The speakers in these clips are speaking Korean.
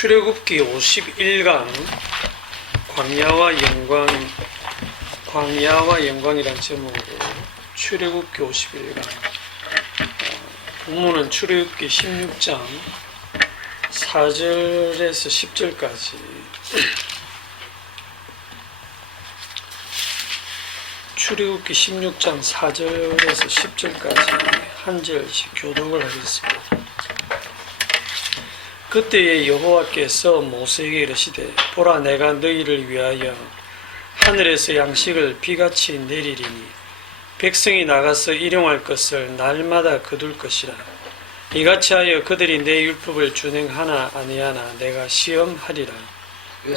출애굽기 51강 광야와 영광이란 제목으로 출애굽기 51강 본문은 출애굽기 16장 4절에서 10절까지 출애굽기 16장 4절에서 10절까지 한 절씩 교독을 하겠습니다. 그때에 여호와께서 모세에게 이르시되 보라 내가 너희를 위하여 하늘에서 양식을 비같이 내리리니 백성이 나가서 일용할 것을 날마다 거둘 것이라. 이같이 하여 그들이 내 율법을 준행하나 아니하나 내가 시험하리라.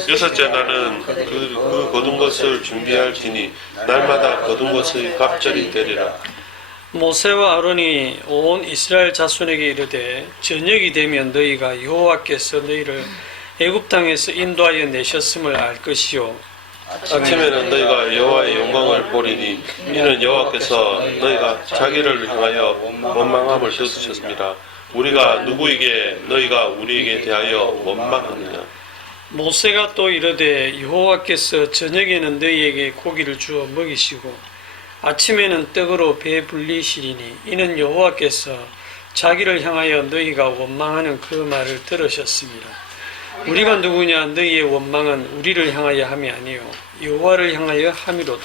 여섯째 날은 그 거둔 것을 준비할지니 날마다 거둔 것의 갑절이 되리라. 모세와 아론이 온 이스라엘 자손에게 이르되 저녁이 되면 너희가 여호와께서 너희를 애굽 땅에서 인도하여 내셨음을 알 것이요 아침에는 너희가 여호와의 영광을 보리니 이는 여호와께서 너희가 자기를 향하여 원망함을 듣으셨습니다. 우리가 누구에게 너희가 우리에게 대하여 원망하느냐. 모세가 또 이르되 여호와께서 저녁에는 너희에게 고기를 주어 먹이시고 아침에는 떡으로 배 불리시리니 이는 여호와께서 자기를 향하여 너희가 원망하는 그 말을 들으셨습니다. 우리가 누구냐 너희의 원망은 우리를 향하여 함이 아니요 여호와를 향하여 함이로다.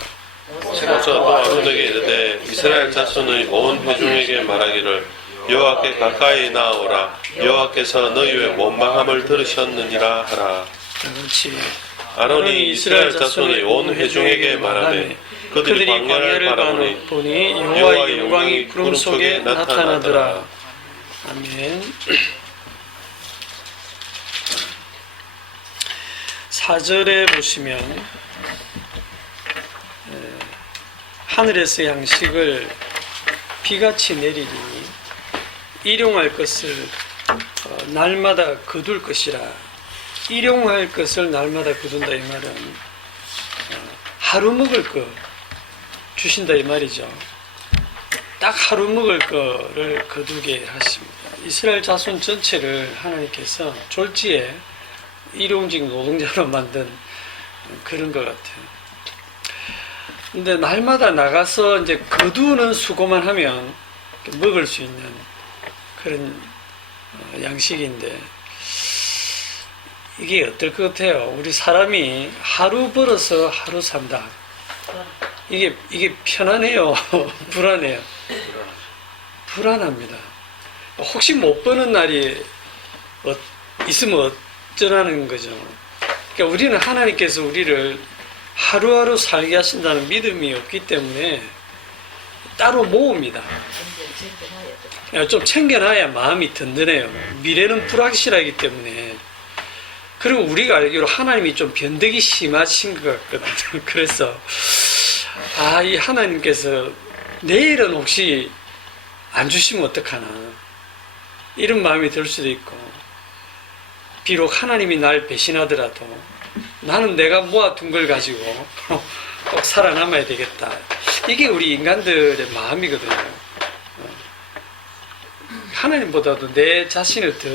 모세가 또 아론에게 이르되 이스라엘 자손의 온 회중에게 말하기를 여호와께 가까이 나아오라. 여호와께서 너희의 원망함을 들으셨느니라 하라. 같이 아론이 이스라엘 자손의 온 회중에게 말하되 그들이 광야를 바라보니 여호와의 영광이 구름 속에 나타나더라. 아멘. 4절에 보시면 하늘에서 양식을 비같이 내리리니 일용할 것을 날마다 거둘 것이라. 일용할 것을 날마다 거둔다 이 말은 하루 먹을 거 주신다 이 말이죠. 딱 하루 먹을 거를 거두게 하십니다. 이스라엘 자손 전체를 하나님께서 졸지에 일용직 노동자로 만든 그런 것 같아요. 근데 날마다 나가서 이제 거두는 수고만 하면 먹을 수 있는 그런 양식인데 이게 어떨 것 같아요? 우리 사람이 하루 벌어서 하루 산다. 이게 편안해요? 불안해요? 불안합니다. 혹시 못 버는 날이 있으면 어쩌라는 거죠. 그러니까 우리는 하나님께서 우리를 하루하루 살게 하신다는 믿음이 없기 때문에 따로 모읍니다. 좀 챙겨놔야 마음이 든든해요. 미래는 불확실하기 때문에. 그리고 우리가 알기로 하나님이 좀 변덕이 심하신 것 같거든요. 그래서 이 하나님께서 내일은 혹시 안 주시면 어떡하나 이런 마음이 들 수도 있고, 비록 하나님이 날 배신하더라도 나는 내가 모아둔 걸 가지고 꼭 살아남아야 되겠다. 이게 우리 인간들의 마음이거든요. 하나님보다도 내 자신을 더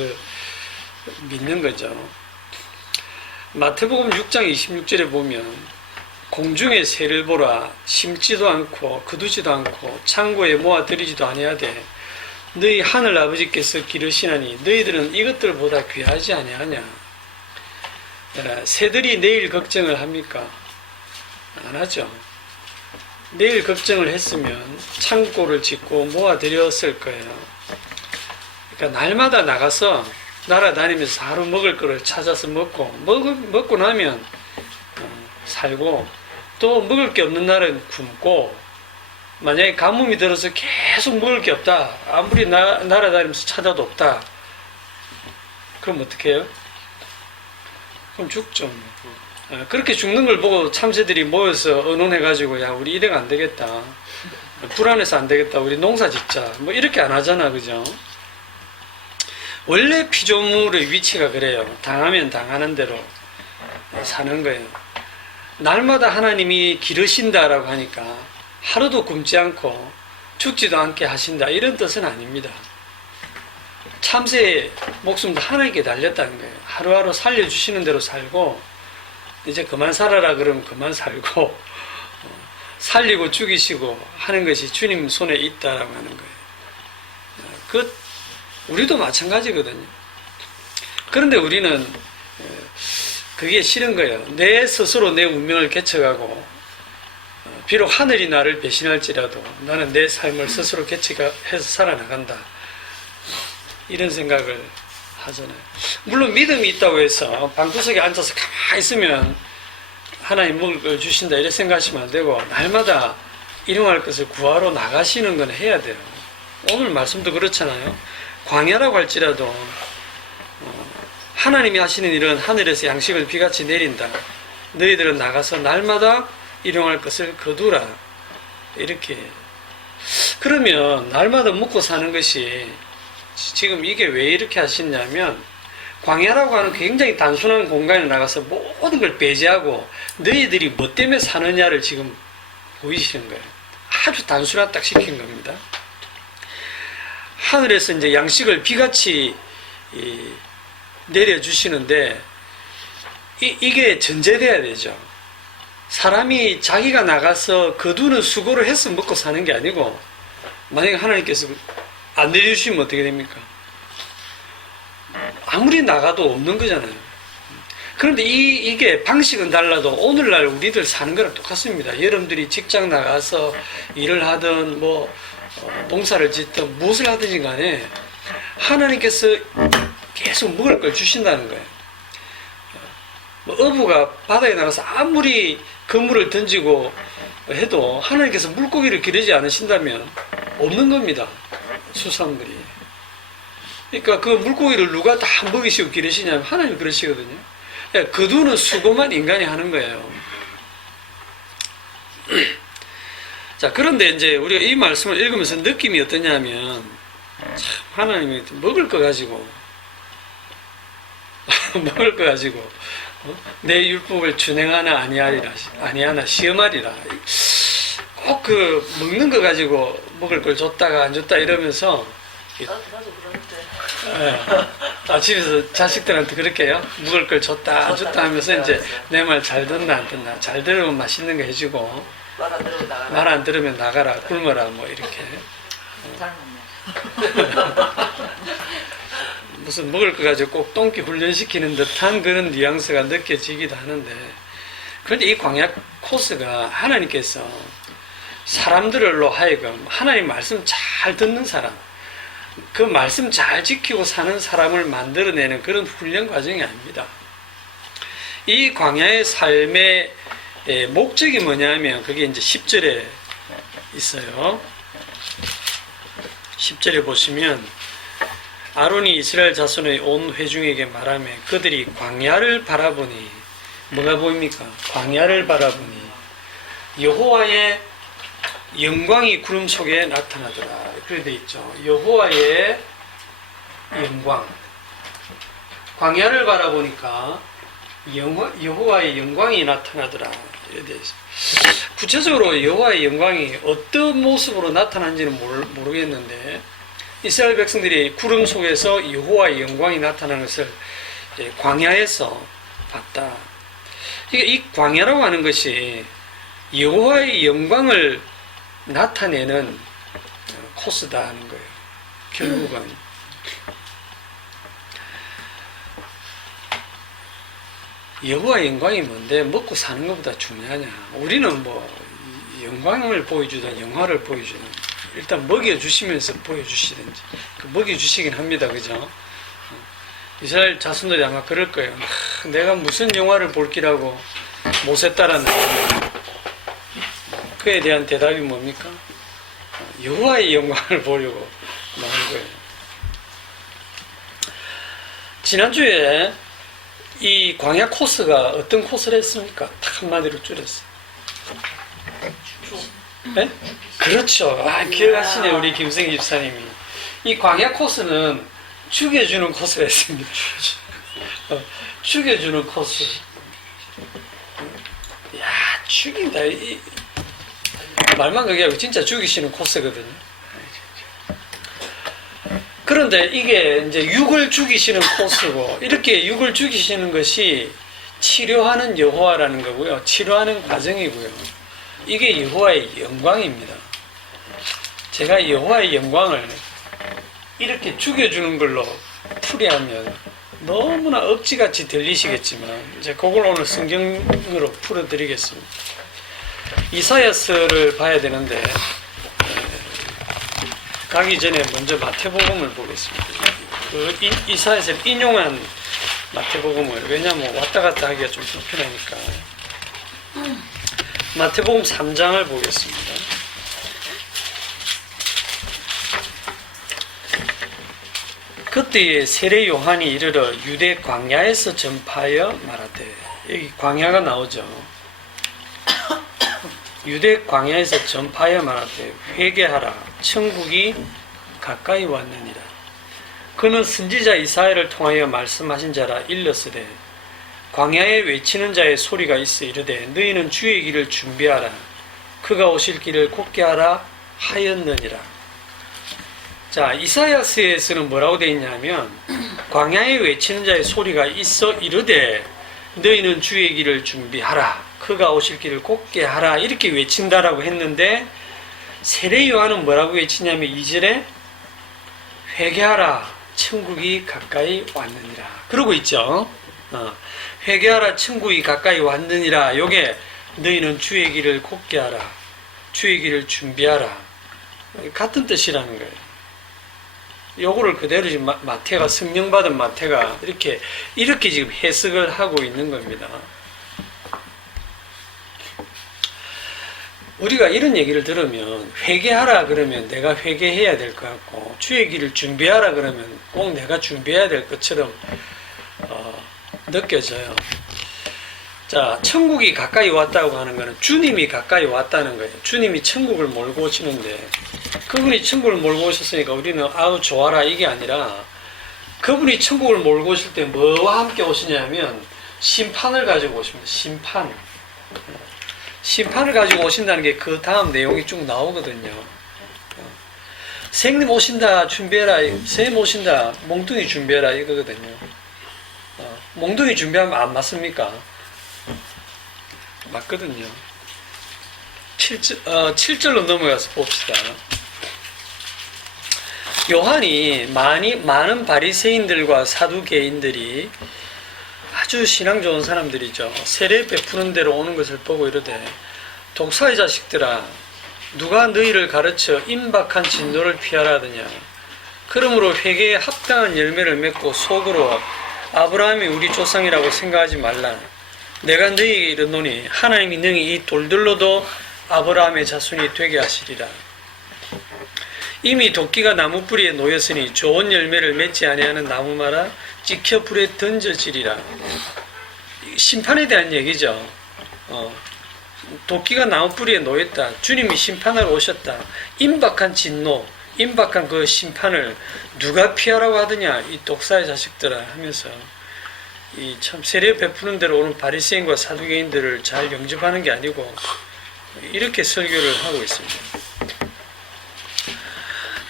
믿는 거죠. 마태복음 6장 26절에 보면 공중의 새를 보라. 심지도 않고 거두지도 않고 창고에 모아들이지도 아니하되 너희 하늘 아버지께서 기르시나니 너희들은 이것들보다 귀하지 아니하냐. 새들이 내일 걱정을 합니까? 안 하죠. 내일 걱정을 했으면 창고를 짓고 모아들였을 거예요. 그러니까 날마다 나가서 날아다니면서 하루 먹을 거를 찾아서 먹고 나면 살고, 또 먹을 게 없는 날은 굶고, 만약에 가뭄이 들어서 계속 먹을 게 없다, 아무리 날아다니면서 찾아도 없다, 그럼 어떻게 해요? 그럼 죽죠. 그렇게 죽는 걸 보고 참새들이 모여서 의논해가지고 야 우리 이래가 안 되겠다, 불안해서 안 되겠다, 우리 농사 짓자, 뭐 이렇게 안 하잖아, 그죠? 원래 피조물의 위치가 그래요. 당하면 당하는 대로 사는 거예요. 날마다 하나님이 기르신다라고 하니까 하루도 굶지 않고 죽지도 않게 하신다 이런 뜻은 아닙니다. 참새의 목숨도 하나님께 달렸다는 거예요. 하루하루 살려주시는 대로 살고 이제 그만 살아라 그러면 그만 살고 살리고 죽이시고 하는 것이 주님 손에 있다라고 하는 거예요. 우리도 마찬가지거든요. 그런데 우리는 그게 싫은 거예요. 내 스스로 내 운명을 개척하고 비록 하늘이 나를 배신할지라도 나는 내 삶을 스스로 개척해서 살아나간다. 이런 생각을 하잖아요. 물론 믿음이 있다고 해서 방구석에 앉아서 가만히 있으면 하나님 먹을 걸 주신다 이렇게 생각하시면 안 되고 날마다 일용할 것을 구하러 나가시는 건 해야 돼요. 오늘 말씀도 그렇잖아요. 광야라고 할지라도 하나님이 하시는 일은 하늘에서 양식을 비같이 내린다. 너희들은 나가서 날마다 일용할 것을 거두라. 이렇게. 그러면 날마다 먹고 사는 것이 지금 이게 왜 이렇게 하시냐면 광야라고 하는 굉장히 단순한 공간에 나가서 모든 걸 배제하고 너희들이 뭐 때문에 사느냐를 지금 보이시는 거예요. 아주 단순한 딱 시킨 겁니다. 하늘에서 이제 양식을 비같이 내려주시는데 이게 전제돼야 되죠. 사람이 자기가 나가서 거두는 수고를 해서 먹고 사는 게 아니고 만약에 하나님께서 안 내려주시면 어떻게 됩니까? 아무리 나가도 없는 거잖아요. 그런데 이게 방식은 달라도 오늘날 우리들 사는 거랑 똑같습니다. 여러분들이 직장 나가서 일을 하든 농사를 짓든 무엇을 하든지 간에 하나님께서 계속 먹을 걸 주신다는 거예요. 어부가 바다에 나가서 아무리 그물을 던지고 해도 하나님께서 물고기를 기르지 않으신다면 없는 겁니다. 수산물이. 그러니까 그 물고기를 누가 다 먹이시고 기르시냐면 하나님이 그러시거든요. 거두는 수고만 인간이 하는 거예요. 자, 그런데 이제 우리가 이 말씀을 읽으면서 느낌이 어떠냐면 참 하나님이 먹을 거 가지고 먹을 거 가지고 내 율법을 준행하나 아니하나 시험하리라. 꼭 그 먹는 거 가지고 먹을 걸 줬다가 안 줬다 이러면서 나도 그러는데. 집에서 자식들한테 그렇게 해요. 먹을 걸 줬다 안 줬다 하면서 이제 내 말 잘 듣나 안 듣나. 잘 들으면 맛있는 거 해주고 말 안 들으면 나가라. 말 안 들으면 나가라 굶어라 뭐 이렇게. 무슨 먹을 거 가지고 꼭 똥기 훈련시키는 듯한 그런 뉘앙스가 느껴지기도 하는데, 그런데 이 광야 코스가 하나님께서 사람들로 하여금 하나님 말씀 잘 듣는 사람, 그 말씀 잘 지키고 사는 사람을 만들어내는 그런 훈련 과정이 아닙니다. 이 광야의 삶의 목적이 뭐냐면 그게 이제 10절에 있어요. 10절에 보시면 아론이 이스라엘 자손의 온 회중에게 말하며 그들이 광야를 바라보니 뭐가 보입니까? 광야를 바라보니 여호와의 영광이 구름 속에 나타나더라. 그렇게 되어 있죠. 여호와의 영광. 광야를 바라보니까 여호와의 영광이 나타나더라. 이렇게 되어 있어요. 구체적으로 여호와의 영광이 어떤 모습으로 나타난지는 모르겠는데 이스라엘 백성들이 구름 속에서 여호와의 영광이 나타나는 것을 광야에서 봤다. 이 광야라고 하는 것이 여호와의 영광을 나타내는 코스다 하는 거예요. 결국은 여호와의 영광이 뭔데 먹고 사는 것보다 중요하냐. 우리는 영광을 보여주든 영화를 보여주든 일단 먹여주시면서 보여주시든지 먹여주시긴 합니다. 그죠? 이스라엘 자손들이 아마 그럴 거예요. 내가 무슨 영화를 볼 기라고 못에 따라 나오면 그에 대한 대답이 뭡니까? 여호와의 영광을 보려고 나온 거예요. 지난주에 이 광야 코스가 어떤 코스를 했습니까? 딱 한마디로 줄였어요. 네? 그렇죠. 기억하시네, 우리 김승희 집사님이. 이 광야 코스는 죽여주는 코스가 있습니다. 죽여주는 코스. 야, 죽인다. 말만 그게 하고 진짜 죽이시는 코스거든요. 그런데 이게 이제 육을 죽이시는 코스고, 이렇게 육을 죽이시는 것이 치료하는 여호와라는 거고요. 치료하는 과정이고요. 이게 여호와의 영광입니다. 제가 여호와의 영광을 이렇게 죽여주는 걸로 풀이하면 너무나 억지같이 들리시겠지만, 이제 그걸 오늘 성경으로 풀어드리겠습니다. 이사야서를 봐야 되는데, 가기 전에 먼저 마태복음을 보겠습니다. 그 이사야서를 인용한 마태복음을, 왜냐하면 왔다 갔다 하기가 좀 불편하니까. 마태복음 3장을 보겠습니다. 그때에 세례 요한이 이르러 유대 광야에서 전파하여 말하되, 여기 광야가 나오죠. 유대 광야에서 전파하여 말하되 회개하라, 천국이 가까이 왔느니라. 그는 선지자 이사야를 통하여 말씀하신 자라. 일렀으되 광야에 외치는 자의 소리가 있어 이르되 너희는 주의 길을 준비하라, 그가 오실 길을 곧게 하라 하였느니라. 자, 이사야서에서는 뭐라고 되어 있냐면, 광야에 외치는 자의 소리가 있어 이르되 너희는 주의 길을 준비하라, 그가 오실 길을 곧게 하라, 이렇게 외친다라고 했는데, 세례 요한은 뭐라고 외치냐면 2절에 회개하라, 천국이 가까이 왔느니라 그러고 있죠. 회개하라, 천국이 가까이 왔느니라. 요게 너희는 주의 길을 곧게 하라, 주의 길을 준비하라, 같은 뜻이라는 거예요. 요거를 그대로 지금 마태가, 성령 받은 마태가 이렇게 지금 해석을 하고 있는 겁니다. 우리가 이런 얘기를 들으면 회개하라 그러면 내가 회개해야 될 것 같고, 주의 길을 준비하라 그러면 꼭 내가 준비해야 될 것처럼 느껴져요. 자, 천국이 가까이 왔다고 하는 것은 주님이 가까이 왔다는 거예요. 주님이 천국을 몰고 오시는데, 그분이 천국을 몰고 오셨으니까 우리는 아우 좋아라 이게 아니라, 그분이 천국을 몰고 오실 때 뭐와 함께 오시냐면 심판을 가지고 오십니다. 심판을 가지고 오신다는 게 그 다음 내용이 쭉 나오거든요. 생님 오신다, 준비해라. 샘 오신다, 몽둥이 준비해라, 이거거든요. 몽둥이 준비하면 안 맞습니까? 맞거든요. 7절로 넘어가서 봅시다. 요한이 많은 바리새인들과 사두개인들이, 아주 신앙 좋은 사람들이죠, 세례 베푸는 대로 오는 것을 보고 이르되 독사의 자식들아, 누가 너희를 가르쳐 임박한 진노를 피하라 하더냐. 그러므로 회개에 합당한 열매를 맺고 속으로 아브라함이 우리 조상이라고 생각하지 말라. 내가 너희에게 이르노니 하나님이 능히 이 돌들로도 아브라함의 자손이 되게 하시리라. 이미 도끼가 나무 뿌리에 놓였으니 좋은 열매를 맺지 아니하는 나무마다 찍혀 불에 던져지리라. 심판에 대한 얘기죠. 도끼가 나무 뿌리에 놓였다. 주님이 심판하러 오셨다. 임박한 진노, 임박한 그 심판을 누가 피하라고 하더냐, 이 독사의 자식들아 하면서 이 참 세례 베푸는 대로 오는 바리새인과 사두개인들을 잘 영접하는 게 아니고 이렇게 설교를 하고 있습니다.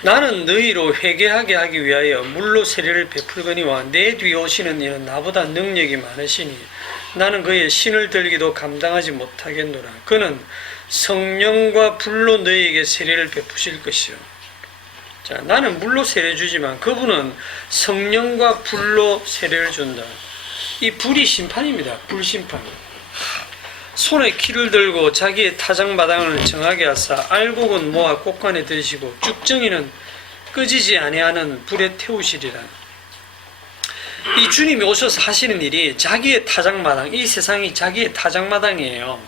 나는 너희로 회개하게 하기 위하여 물로 세례를 베풀거니와 내 뒤에 오시는 이는 나보다 능력이 많으시니 나는 그의 신을 들기도 감당하지 못하겠노라. 그는 성령과 불로 너희에게 세례를 베푸실 것이요. 자, 나는 물로 세례 주지만 그분은 성령과 불로 세례를 준다. 이 불이 심판입니다. 불심판. 손에 키를 들고 자기의 타작마당을 정하게 하사 알곡은 모아 곳간에 들이시고 쭉정이는 끄지지 아니하는 불에 태우시리라. 이 주님이 오셔서 하시는 일이 자기의 타작마당, 이 세상이 자기의 타작마당이에요.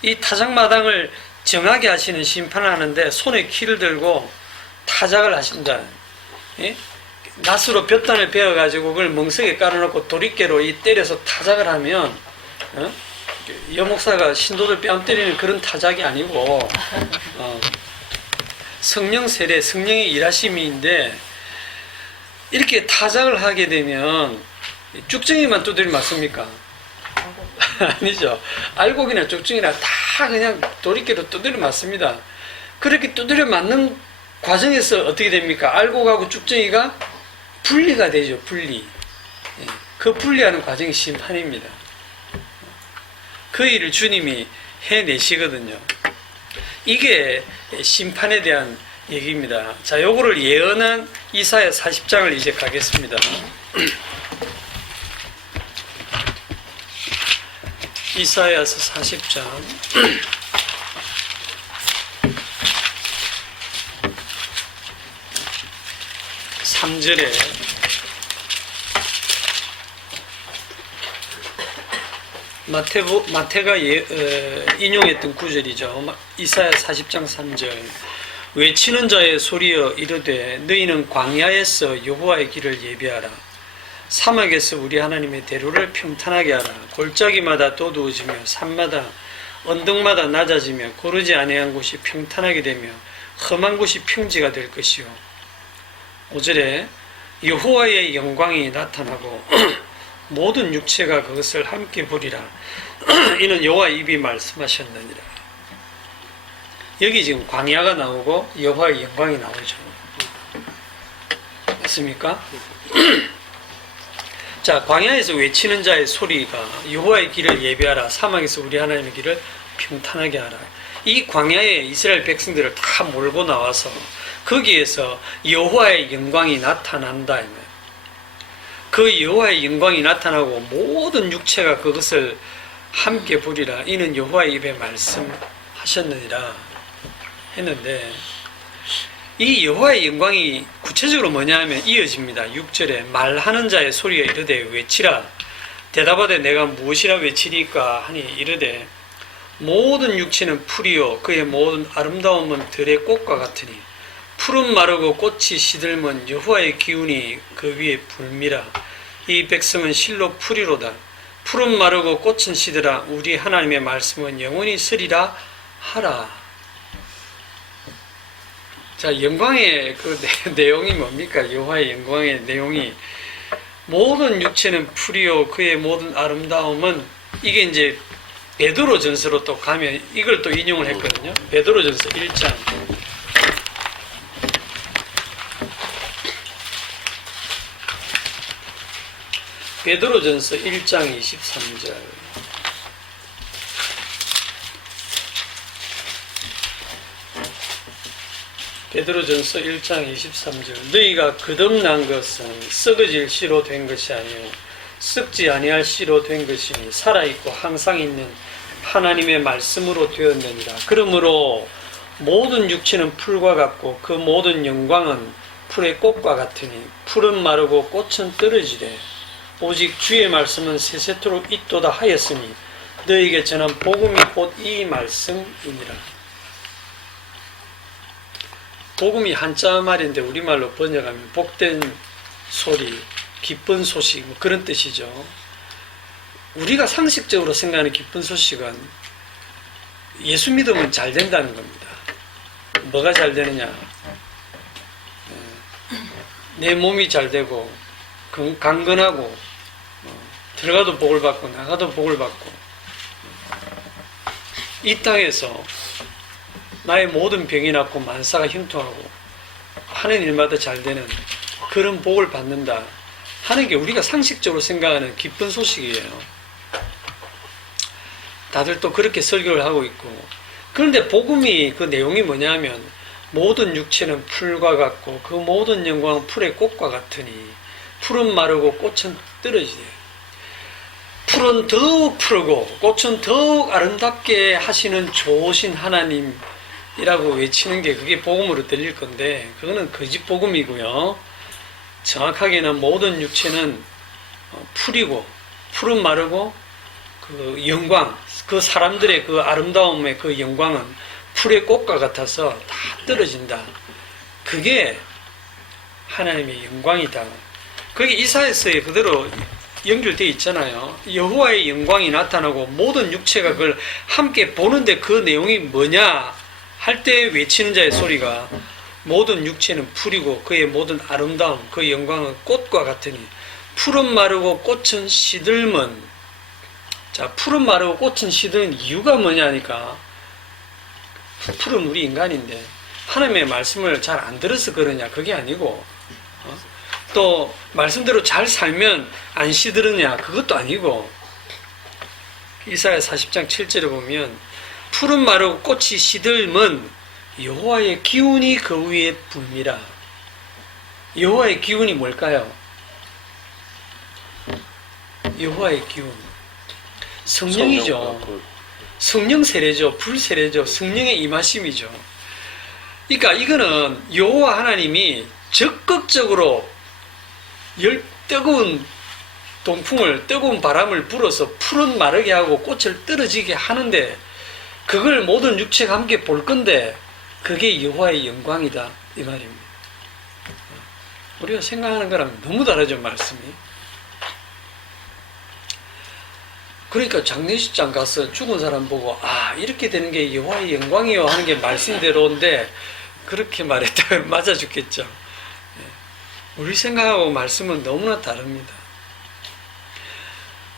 이 타작마당을 정하게 하시는 심판을 하는데 손에 키를 들고 타작을 하신다. 예? 낫으로 볕단을 베어가지고 그걸 멍석에 깔아놓고 도리깨로 이 때려서 타작을 하면, 여목사가 신도들 뺨 때리는 그런 타작이 아니고, 성령 세례, 성령의 일하심인데, 이렇게 타작을 하게 되면 쭉정이만 두드려 맞습니까? 아니죠. 알곡이나 쭉정이나 다 그냥 도리깨로 두드려 맞습니다. 그렇게 두드려 맞는 과정에서 어떻게 됩니까? 알곡하고 쭉정이가 분리가 되죠. 분리. 예, 그 분리하는 과정이 심판입니다. 그 일을 주님이 해내시거든요. 이게 심판에 대한 얘기입니다. 자, 요거를 예언한 이사야 40장을 이제 가겠습니다. 이사야서 40장 3절에 마태가 인용했던 구절이죠. 이사야 40장 3절. 외치는 자의 소리여 이르되 너희는 광야에서 여호와의 길을 예비하라. 사막에서 우리 하나님의 대로를 평탄하게 하라. 골짜기마다 또두어지며 산마다 언덕마다 낮아지며 고르지 아니한 곳이 평탄하게 되며 험한 곳이 평지가 될 것이요. 5절에 여호와의 영광이 나타나고 모든 육체가 그것을 함께 보리라. 이는 여호와의 입이 말씀하셨느니라. 여기 지금 광야가 나오고 여호와의 영광이 나오죠. 맞습니까? 자, 광야에서 외치는 자의 소리가 여호와의 길을 예비하라. 사막에서 우리 하나님의 길을 평탄하게 하라. 이 광야에 이스라엘 백성들을 다 몰고 나와서 거기에서 여호와의 영광이 나타난다. 그 여호와의 영광이 나타나고 모든 육체가 그것을 함께 보리라. 이는 여호와의 입에 말씀하셨느니라 했는데, 이 여호와의 영광이 구체적으로 뭐냐 하면 이어집니다. 6절에 말하는 자의 소리가 이르되 외치라. 대답하되 내가 무엇이라 외치리까 하니 이르되 모든 육체는 풀이요 그의 모든 아름다움은 들의 꽃과 같으니 풀은 마르고 꽃이 시들면 여호와의 기운이 그 위에 불미라. 이 백성은 실로 풀이로다. 풀은 마르고 꽃은 시들아 우리 하나님의 말씀은 영원히 서리라 하라. 자, 영광의 그 내용이 뭡니까? 여호와의 영광의 내용이 모든 육체는 풀이요 그의 모든 아름다움은, 이게 이제 베드로 전서로 또 가면 이걸 또 인용을 했거든요. 베드로 전서 1장 베드로전서 1장 23절. 베드로전서 1장 23절. 너희가 거듭난 것은 썩어질 씨로 된 것이 아니요 썩지 아니할 씨로 된 것이니 살아있고 항상 있는 하나님의 말씀으로 되었느니라. 그러므로 모든 육체는 풀과 같고 그 모든 영광은 풀의 꽃과 같으니 풀은 마르고 꽃은 떨어지되 오직 주의 말씀은 세세토록 있도다 하였으니 너에게 전한 복음이 곧 이 말씀이니라. 복음이 한자 말인데 우리말로 번역하면 복된 소리, 기쁜 소식, 뭐 그런 뜻이죠. 우리가 상식적으로 생각하는 기쁜 소식은 예수 믿으면 잘 된다는 겁니다. 뭐가 잘 되느냐? 내 몸이 잘 되고 강건하고 들어가도 복을 받고 나가도 복을 받고 이 땅에서 나의 모든 병이 낫고 만사가 형통하고 하는 일마다 잘 되는 그런 복을 받는다 하는 게 우리가 상식적으로 생각하는 기쁜 소식이에요. 다들 또 그렇게 설교를 하고 있고, 그런데 복음이 그 내용이 뭐냐면 모든 육체는 풀과 같고 그 모든 영광은 풀의 꽃과 같으니 풀은 마르고 꽃은 떨어지되 풀은 더욱 푸르고 꽃은 더욱 아름답게 하시는 좋으신 하나님이라고 외치는 게 그게 복음으로 들릴 건데, 그거는 거짓 복음이고요. 정확하게는 모든 육체는 풀이고 풀은 마르고 그 영광, 그 사람들의 그 아름다움의 그 영광은 풀의 꽃과 같아서 다 떨어진다. 그게 하나님의 영광이다. 그게 이사야서에 그대로 연결되어 있잖아요. 여호와의 영광이 나타나고 모든 육체가 그걸 함께 보는데 그 내용이 뭐냐 할 때 외치는 자의 소리가 모든 육체는 풀이고 그의 모든 아름다움, 그 영광은 꽃과 같으니 풀은 마르고 꽃은 시들면. 자, 풀은 마르고 꽃은 시드는 이유가 뭐냐니까, 풀은 우리 인간인데 하나님의 말씀을 잘 안 들어서 그러냐, 그게 아니고 또 말씀대로 잘 살면 안 시들으냐? 그것도 아니고 이사야 40장 7절에 보면 푸른 마르고 꽃이 시들면 여호와의 기운이 그 위에 붐이라. 여호와의 기운이 뭘까요? 여호와의 기운, 성령이죠. 성령 세례죠. 불 세례죠. 성령의 임하심이죠. 그러니까 이거는 여호와 하나님이 적극적으로 뜨거운 동풍을, 뜨거운 바람을 불어서 풀은 마르게 하고 꽃을 떨어지게 하는데, 그걸 모든 육체가 함께 볼 건데 그게 여호와의 영광이다 이 말입니다. 우리가 생각하는 거랑 너무 다르죠, 말씀이. 그러니까 장례식장 가서 죽은 사람 보고 이렇게 되는 게 여호와의 영광이요 하는 게 말씀대로인데, 그렇게 말했다면 맞아 죽겠죠. 우리 생각하고 말씀은 너무나 다릅니다.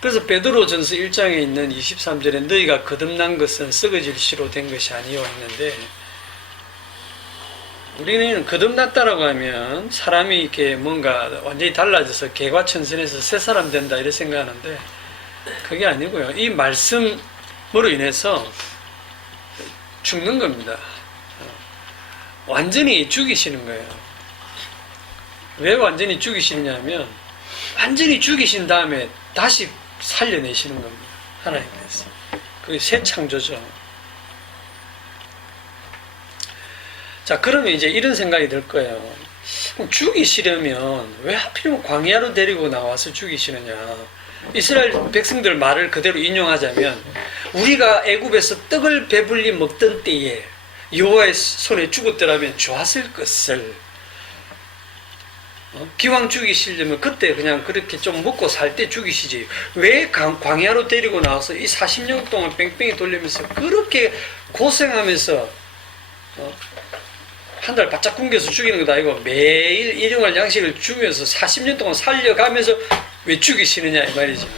그래서 베드로전서 1장에 있는 23절에 너희가 거듭난 것은 썩어질 씨로 된 것이 아니요 했는데, 우리는 거듭났다라고 하면 사람이 이렇게 뭔가 완전히 달라져서 개과천선해서 새 사람 된다 이렇게 생각하는데, 그게 아니고요. 이 말씀으로 인해서 죽는 겁니다. 완전히 죽이시는 거예요. 왜 완전히 죽이시느냐면, 완전히 죽이신 다음에 다시 살려내시는 겁니다. 하나님께서. 그게 새 창조죠. 자, 그러면 이제 이런 생각이 들 거예요. 죽이시려면 왜 하필이면 광야로 데리고 나와서 죽이시느냐. 이스라엘 백성들 말을 그대로 인용하자면, 우리가 애굽에서 떡을 배불리 먹던 때에 여호와의 손에 죽었더라면 좋았을 것을, 기왕 죽이시려면 그때 그냥 그렇게 좀 먹고 살 때 죽이시지, 왜 광야로 데리고 나와서 이 40년 동안 뺑뺑이 돌리면서 그렇게 고생하면서 한 달 바짝 굶겨서 죽이는 것도 아니고 매일 일용할 양식을 주면서 40년 동안 살려가면서 왜 죽이시느냐 이 말이죠.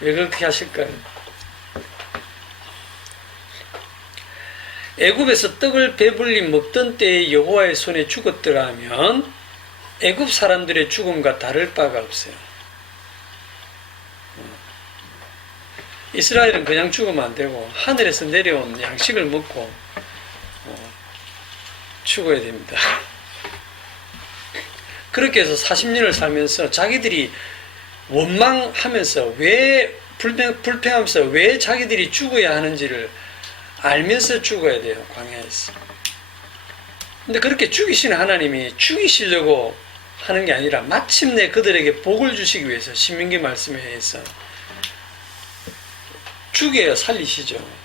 왜 그렇게 하실까요? 애굽에서 떡을 배불리 먹던 때에 여호와의 손에 죽었더라면 애굽 사람들의 죽음과 다를 바가 없어요. 이스라엘은 그냥 죽으면 안 되고 하늘에서 내려온 양식을 먹고 죽어야 됩니다. 그렇게 해서 40년을 살면서 자기들이 원망하면서 왜 불평하면서 왜 자기들이 죽어야 하는지를 알면서 죽어야 돼요, 광야에서. 근데 그렇게 죽이시는 하나님이 죽이시려고 하는 게 아니라 마침내 그들에게 복을 주시기 위해서 신명기 말씀에 의해서 죽여야 살리시죠.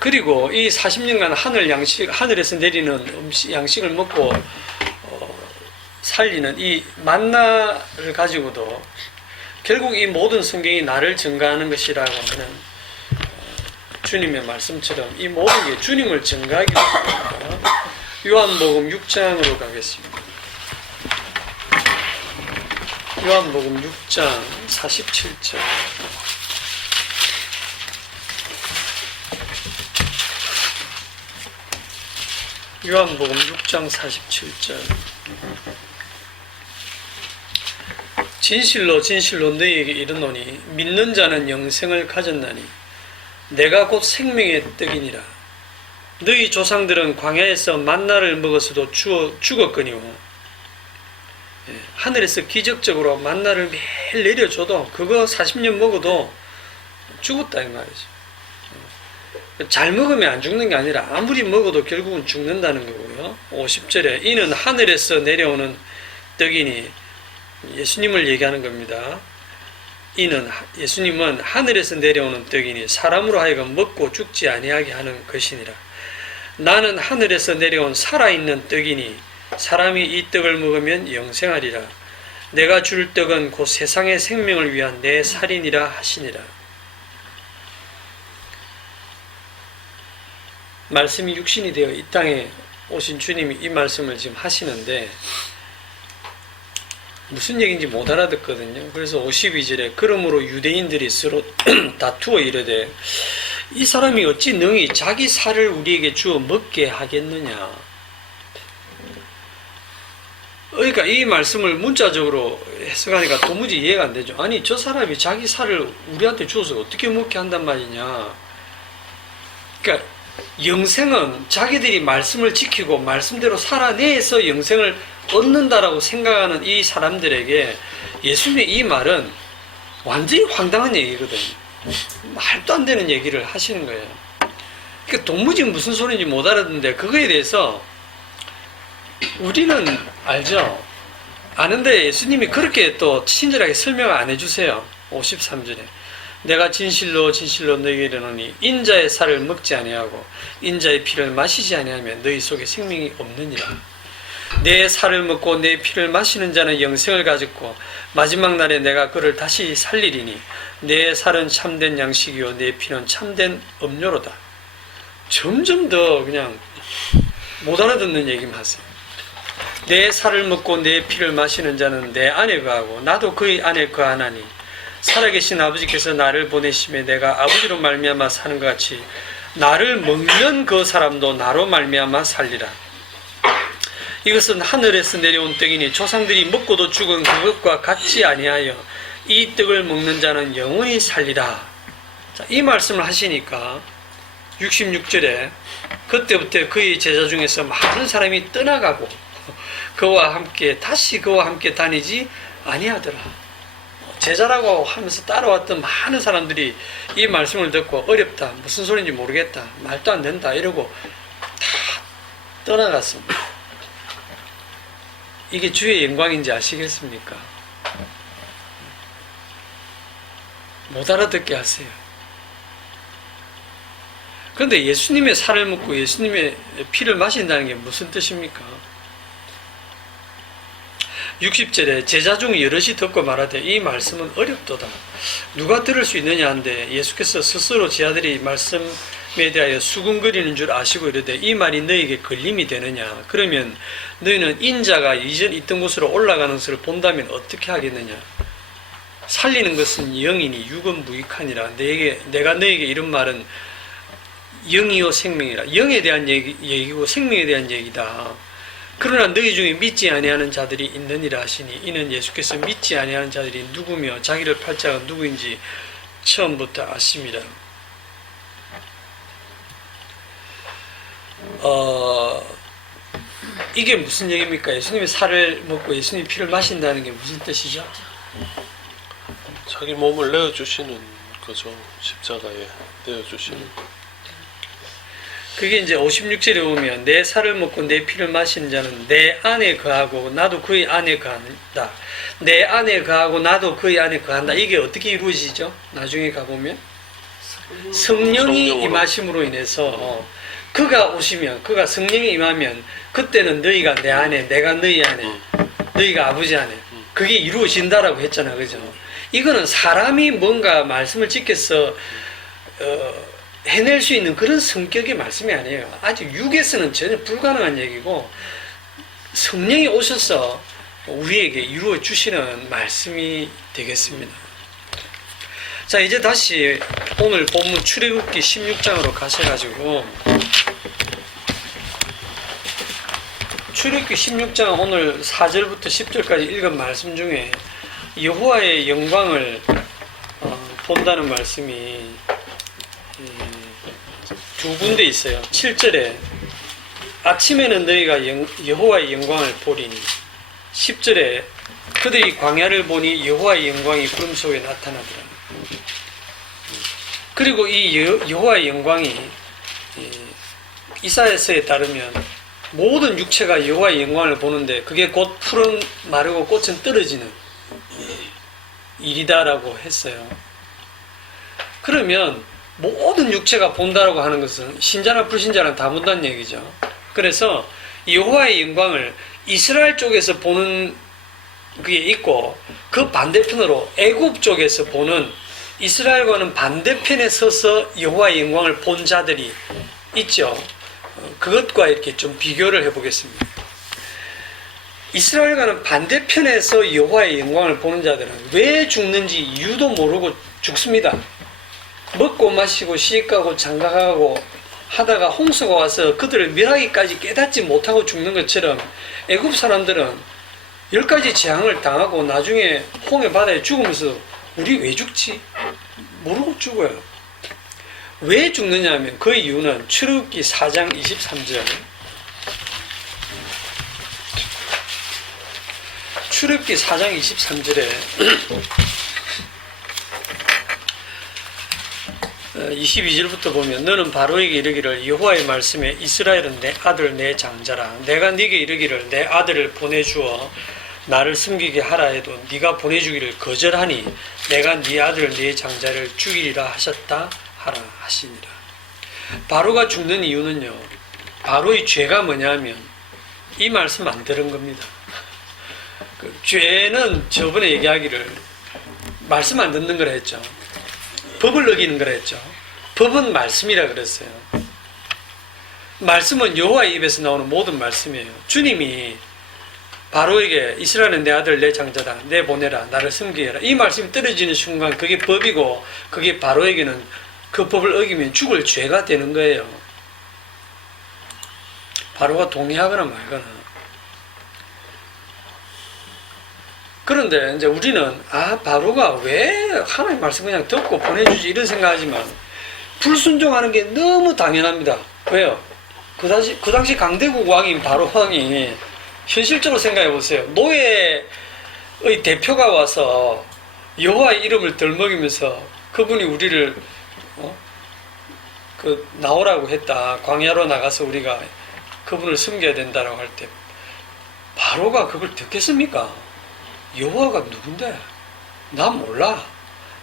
그리고 이 40년간 하늘에서 내리는 양식을 먹고 살리는 이 만나를 가지고도 결국 이 모든 성경이 나를 증가하는 것이라고 하는 주님의 말씀처럼 이 모든 게 주님을 증가하기 위해서입니다. 요한복음 6장으로 가겠습니다. 요한복음 6장 47절. 요한복음 6장 47절. 진실로 진실로 너희에게 이르노니 믿는 자는 영생을 가졌나니 내가 곧 생명의 떡이니라. 너희 조상들은 광야에서 만나를 먹어서도 죽었거니와 하늘에서 기적적으로 만나를 매일 내려줘도 그거 40년 먹어도 죽었다 이 말이죠. 잘 먹으면 안 죽는 게 아니라 아무리 먹어도 결국은 죽는다는 거고요. 50절에 이는 하늘에서 내려오는 떡이니, 예수님을 얘기하는 겁니다. 예수님은 하늘에서 내려오는 떡이니 사람으로 하여금 먹고 죽지 아니하게 하는 것이니라. 나는 하늘에서 내려온 살아있는 떡이니 사람이 이 떡을 먹으면 영생하리라. 내가 줄 떡은 곧 세상의 생명을 위한 내 살이니라 하시니라. 말씀이 육신이 되어 이 땅에 오신 주님이 이 말씀을 지금 하시는데 무슨 얘기인지 못 알아듣거든요. 그래서 52절에 그러므로 유대인들이 서로 다투어 이르되 이 사람이 어찌 능히 자기 살을 우리에게 주어 먹게 하겠느냐. 그러니까 이 말씀을 문자적으로 해석하니까 도무지 이해가 안 되죠. 아니, 저 사람이 자기 살을 우리한테 주어서 어떻게 먹게 한단 말이냐. 그러니까 영생은 자기들이 말씀을 지키고 말씀대로 살아내서 영생을 얻는다라고 생각하는 이 사람들에게 예수님의 이 말은 완전히 황당한 얘기거든요. 말도 안 되는 얘기를 하시는 거예요. 그러니까 도무지 무슨 소리인지 못 알아듣는데 그거에 대해서 우리는 알죠. 아는데 예수님이 그렇게 또 친절하게 설명을 안 해주세요. 53절에 내가 진실로 진실로 너희에게 이르노니 인자의 살을 먹지 아니하고 인자의 피를 마시지 아니하면 너희 속에 생명이 없느니라. 내 살을 먹고 내 피를 마시는 자는 영생을 가졌고 마지막 날에 내가 그를 다시 살리리니 내 살은 참된 양식이요 내 피는 참된 음료로다. 점점 더 그냥 못 알아듣는 얘기만 하세요. 내 살을 먹고 내 피를 마시는 자는 내 안에 거하고 나도 그의 안에 거하나니 살아계신 아버지께서 나를 보내심에 내가 아버지로 말미암아 사는 것 같이 나를 먹는 그 사람도 나로 말미암아 살리라. 이것은 하늘에서 내려온 떡이니 조상들이 먹고도 죽은 그것과 같지 아니하여 이 떡을 먹는 자는 영원히 살리라. 자, 이 말씀을 하시니까 66절에 그때부터 그의 제자 중에서 많은 사람이 떠나가고 다시 그와 함께 다니지 아니하더라. 제자라고 하면서 따라왔던 많은 사람들이 이 말씀을 듣고 어렵다, 무슨 소리인지 모르겠다, 말도 안 된다 이러고 다 떠나갔습니다. 이게 주의 영광인지 아시겠습니까? 못 알아듣게 하세요. 그런데 예수님의 살을 먹고 예수님의 피를 마신다는 게 무슨 뜻입니까? 60절에 제자 중 여럿이 듣고 말하되 이 말씀은 어렵도다. 누가 들을 수 있느냐 한데 예수께서 스스로 제 아들이 말씀에 대하여 수군거리는 줄 아시고 이르되 이 말이 너에게 걸림이 되느냐. 그러면 너희는 인자가 이전 있던 곳으로 올라가는 것을 본다면 어떻게 하겠느냐. 살리는 것은 영이니 육은 무익하니라. 내가 너에게 이런 말은 영이요 생명이라. 영에 대한 얘기고 생명에 대한 얘기다. 그러나 너희 중에 믿지 아니하는 자들이 있느니라 하시니 이는 예수께서 믿지 아니하는 자들이 누구며 자기를 팔 자가 누구인지 처음부터 아십니다. 이게 무슨 얘기입니까? 예수님의 살을 먹고 예수님의 피를 마신다는 게 무슨 뜻이죠? 자기 몸을 내어주시는 거죠. 십자가에 내어주시는. 그게 이제 56절에 보면 내 살을 먹고 내 피를 마시는 자는 내 안에 거하고 나도 그의 안에 거한다. 내 안에 거하고 나도 그의 안에 거한다. 이게 어떻게 이루어지죠? 나중에 가보면 성령이 임하심으로 인해서 그가 오시면, 그가 성령이 임하면 그때는 너희가 내 안에, 내가 너희 안에, 너희가 아버지 안에 그게 이루어진다라고 했잖아. 그죠? 이거는 사람이 뭔가 말씀을 지켜서 해낼 수 있는 그런 성격의 말씀이 아니에요. 아직 육에서는 전혀 불가능한 얘기고 성령이 오셔서 우리에게 이루어 주시는 말씀이 되겠습니다. 자, 이제 다시 오늘 본문 출애굽기 16장으로 가셔가지고 출애굽기 16장 오늘 4절부터 10절까지 읽은 말씀 중에 여호와의 영광을 본다는 말씀이 두 군데 있어요. 7절에 아침에는 너희가 여호와의 영광을 보리니 10절에 그들이 광야를 보니 여호와의 영광이 구름 속에 나타나더라. 그리고 이 여호와의 영광이 이사야서에 따르면 모든 육체가 여호와의 영광을 보는데 그게 곧 풀은 마르고 꽃은 떨어지는 일이다라고 했어요. 그러면 모든 육체가 본다라고 하는 것은 신자나 불신자나 다 본다는 얘기죠. 그래서 여호와의 영광을 이스라엘 쪽에서 보는 그게 있고 그 반대편으로 애굽 쪽에서 보는 이스라엘과는 반대편에 서서 여호와의 영광을 본 자들이 있죠. 그것과 이렇게 좀 비교를 해보겠습니다. 이스라엘과는 반대편에서 여호와의 영광을 보는 자들은 왜 죽는지 이유도 모르고 죽습니다. 먹고 마시고 시집가고 장가가고 하다가 홍수가 와서 그들을 멸하기까지 깨닫지 못하고 죽는 것처럼 애굽 사람들은 10가지 재앙을 당하고 나중에 홍해 바다에 죽으면서 우리 왜 죽지? 모르고 죽어요. 왜 죽느냐 하면 그 이유는 출애굽기 4장 23절, 출애굽기 4장 23절에 22절부터 보면 너는 바로에게 이르기를 여호와의 말씀에 이스라엘은 내 아들 내 장자라. 내가 네게 이르기를 내 아들을 보내주어 나를 숨기게 하라 해도 네가 보내주기를 거절하니 내가 네 아들 네 장자를 죽이리라 하셨다 하라 하시니라. 바로가 죽는 이유는요, 바로의 죄가 뭐냐면 이 말씀 안 들은 겁니다. 그 죄는 저번에 얘기하기를 말씀 안 듣는 거라 했죠. 법을 어기는 거라 했죠. 법은 말씀이라 그랬어요. 말씀은 여호와의 입에서 나오는 모든 말씀이에요. 주님이 바로에게 이스라엘은 내 아들 내 장자다. 내 보내라. 나를 섬기게 해라. 이 말씀이 떨어지는 순간 그게 법이고 그게 바로에게는 그 법을 어기면 죽을 죄가 되는 거예요. 바로가 동의하거나 말거나. 그런데 이제 우리는 바로가 왜 하나님 말씀 그냥 듣고 보내주지 이런 생각하지만 불순종하는 게 너무 당연합니다. 왜요? 그 당시 강대국 왕인 바로 왕이 현실적으로 생각해 보세요. 노예의 대표가 와서 여호와의 이름을 덜먹이면서 그분이 우리를 나오라고 했다. 광야로 나가서 우리가 그분을 섬겨야 된다라고 할 때 바로가 그걸 듣겠습니까? 여호와가 누군데? 나 몰라.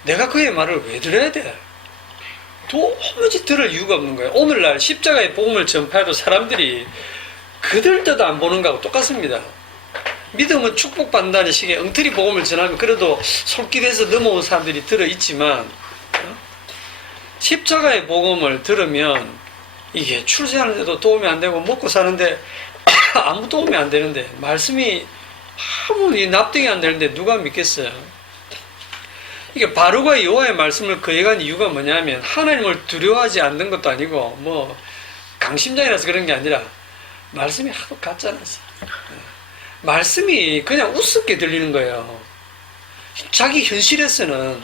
내가 그의 말을 왜 들어야 돼? 도무지 들을 이유가 없는 거예요. 오늘날 십자가의 복음을 전파해도 사람들이 그들 뜻 안 보는 거하고 똑같습니다. 믿음은 축복받는다는 식의 엉터리 복음을 전하면 그래도 솔깃해서 넘어온 사람들이 들어있지만 십자가의 복음을 들으면 이게 출세하는데도 도움이 안 되고 먹고 사는데 아무 도움이 안 되는데 말씀이 아무 납득이 안 되는데 누가 믿겠어요? 이게 바로가 여호와의 말씀을 거역한 이유가 뭐냐면 하나님을 두려워하지 않는 것도 아니고 뭐 강심장이라서 그런 게 아니라 말씀이 하도 가짜라서 말씀이 그냥 우습게 들리는 거예요. 자기 현실에서는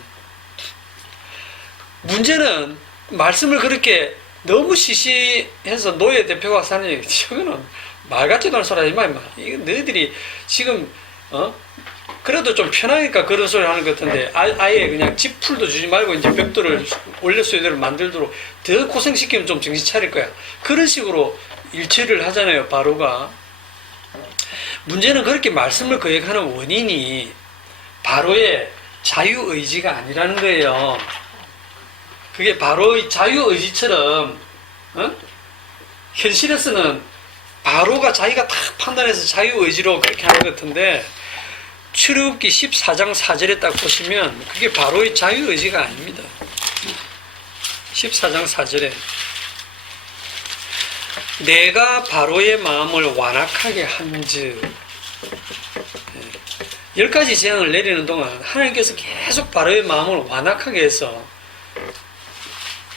문제는 말씀을 그렇게 너무 시시해서 노예 대표가 사는 얘기 저거는 말 같지도 않은 소리 하지 마 임마. 이거 너희들이 지금 그래도 좀 편하니까 그런 소리 하는 것 같은데 아예 그냥 지풀도 주지 말고 이제 벽돌을 올렸어야 되를 만들도록 더 고생시키면 좀 정신 차릴 거야. 그런 식으로 일처리를 하잖아요. 바로가. 문제는 그렇게 말씀을 거역하는 원인이 바로의 자유의지가 아니라는 거예요. 그게 바로의 자유의지처럼 현실에서는 바로가 자기가 다 판단해서 자유의지로 그렇게 하는 것 같은데 출애굽기 14장 4절에 딱 보시면 그게 바로의 자유의지가 아닙니다. 14장 4절에 내가 바로의 마음을 완악하게 한즉 10가지 재앙을 내리는 동안 하나님께서 계속 바로의 마음을 완악하게 해서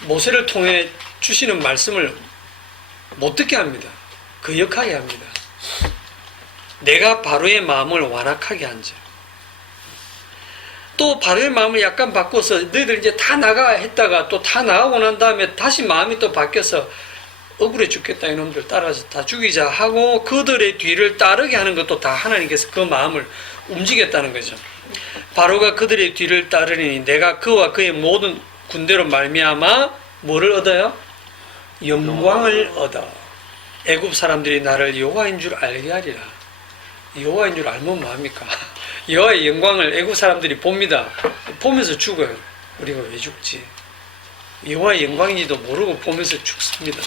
모세를 통해 주시는 말씀을 못 듣게 합니다. 거역하게 합니다. 내가 바로의 마음을 완악하게 한즉 또 바로의 마음을 약간 바꿔서 너희들 이제 다 나가 했다가 또 다 나가고 난 다음에 다시 마음이 또 바뀌어서 억울해 죽겠다 이놈들 따라서 다 죽이자 하고 그들의 뒤를 따르게 하는 것도 다 하나님께서 그 마음을 움직였다는 거죠. 바로가 그들의 뒤를 따르니 내가 그와 그의 모든 군대로 말미암아 뭐를 얻어요? 영광을 얻어 애굽 사람들이 나를 여호와인 줄 알게 하리라. 여호와인 줄 알면 뭐합니까? 여호와의 영광을 애굽 사람들이 봅니다. 보면서 죽어요. 우리가 왜 죽지? 여호와의 영광인지도 모르고 보면서 죽습니다.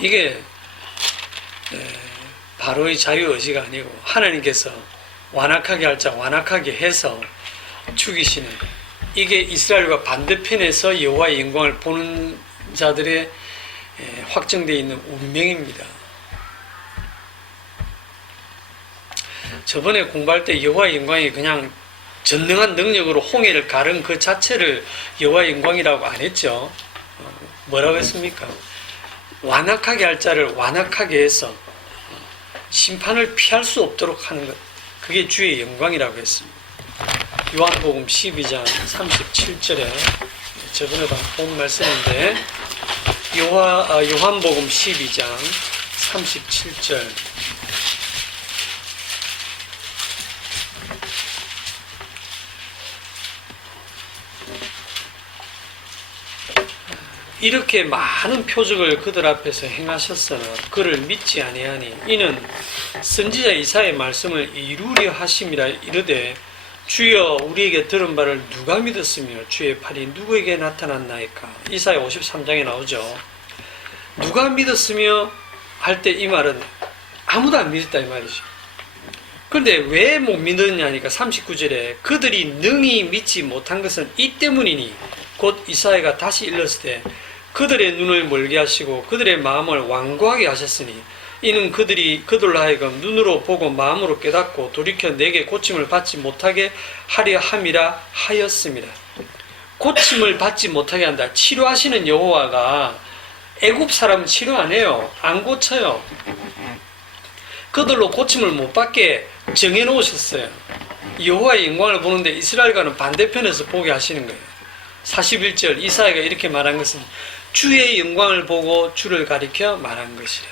이게 바로의 자유의지가 아니고 하나님께서 완악하게 할 자 완악하게 해서 죽이시는 이게 이스라엘과 반대편에서 여호와의 영광을 보는 자들의 확정되어 있는 운명입니다. 저번에 공부할 때 여호와의 영광이 그냥 전능한 능력으로 홍해를 가른 그 자체를 여호와의 영광이라고 안 했죠. 뭐라고 했습니까? 완악하게 할 자를 완악하게 해서 심판을 피할 수 없도록 하는 것, 그게 주의 영광이라고 했습니다. 요한복음 12장 37절에 저번에 본 말씀인데 요한복음 12장 37절 이렇게 많은 표적을 그들 앞에서 행하셨으나 그를 믿지 아니하니 이는 선지자 이사야의 말씀을 이루려 하심이라 이르되 주여 우리에게 들은 바를 누가 믿었으며 주의 팔이 누구에게 나타났나이까. 이사야 53장에 나오죠. 누가 믿었으며 할 때 이 말은 아무도 안 믿었다 이 말이죠. 그런데 왜 못 믿었냐니까 39절에 그들이 능히 믿지 못한 것은 이 때문이니 곧 이사야가 다시 일렀을 때 그들의 눈을 멀게 하시고 그들의 마음을 완고하게 하셨으니 이는 그들이 그들로 하여금 눈으로 보고 마음으로 깨닫고 돌이켜 내게 고침을 받지 못하게 하려 함이라 하였습니다. 고침을 받지 못하게 한다. 치료하시는 여호와가 애굽 사람은 치료 안 해요. 안 고쳐요. 그들로 고침을 못 받게 정해 놓으셨어요. 여호와의 영광을 보는데 이스라엘과는 반대편에서 보게 하시는 거예요. 41절 이사야가 이렇게 말한 것은 주의 영광을 보고 주를 가리켜 말한 것이라.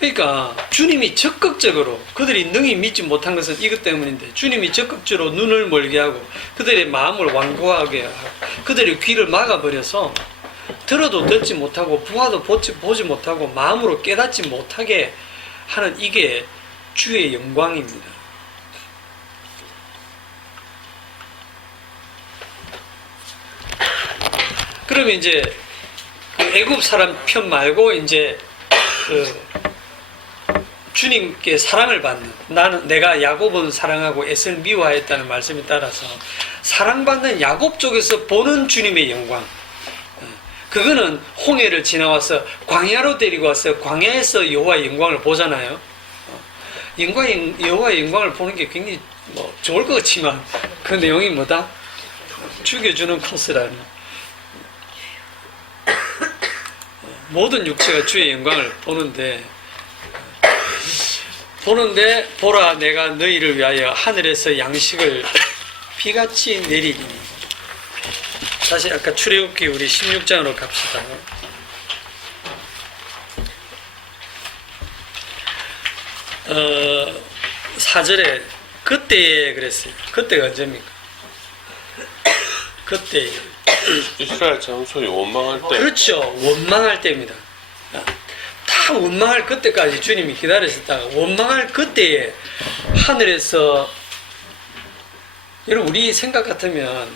그러니까 주님이 적극적으로 그들이 능히 믿지 못한 것은 이것 때문인데 주님이 적극적으로 눈을 멀게 하고 그들의 마음을 완고하게 하고 그들의 귀를 막아버려서 들어도 듣지 못하고 보아도 보지 못하고 마음으로 깨닫지 못하게 하는 이게 주의 영광입니다. 그러면 이제 그 애굽 사람 편 말고 이제 그 주님께 사랑을 받는 내가 야곱은 사랑하고 에서를 미워하였다는 말씀에 따라서 사랑받는 야곱 쪽에서 보는 주님의 영광, 그거는 홍해를 지나와서 광야로 데리고 와서 광야에서 여호와의 영광을 보잖아요. 여호와의 영광을 보는 게 굉장히 좋을 것 같지만 그 내용이 뭐다? 죽여주는 코스라는. 모든 육체가 주의 영광을 보는데 보라 내가 너희를 위하여 하늘에서 양식을 비같이 내리리니. 다시 아까 출애굽기 우리 16장으로 갑시다. 4절에 그때에 그랬어요. 그때가 언제입니까? 그때 이스라엘 장소이 원망할 때. 그렇죠. 원망할 때입니다. 다 원망할 그때까지 주님이 기다리셨다가 원망할 그때에 하늘에서, 여러분 우리 생각 같으면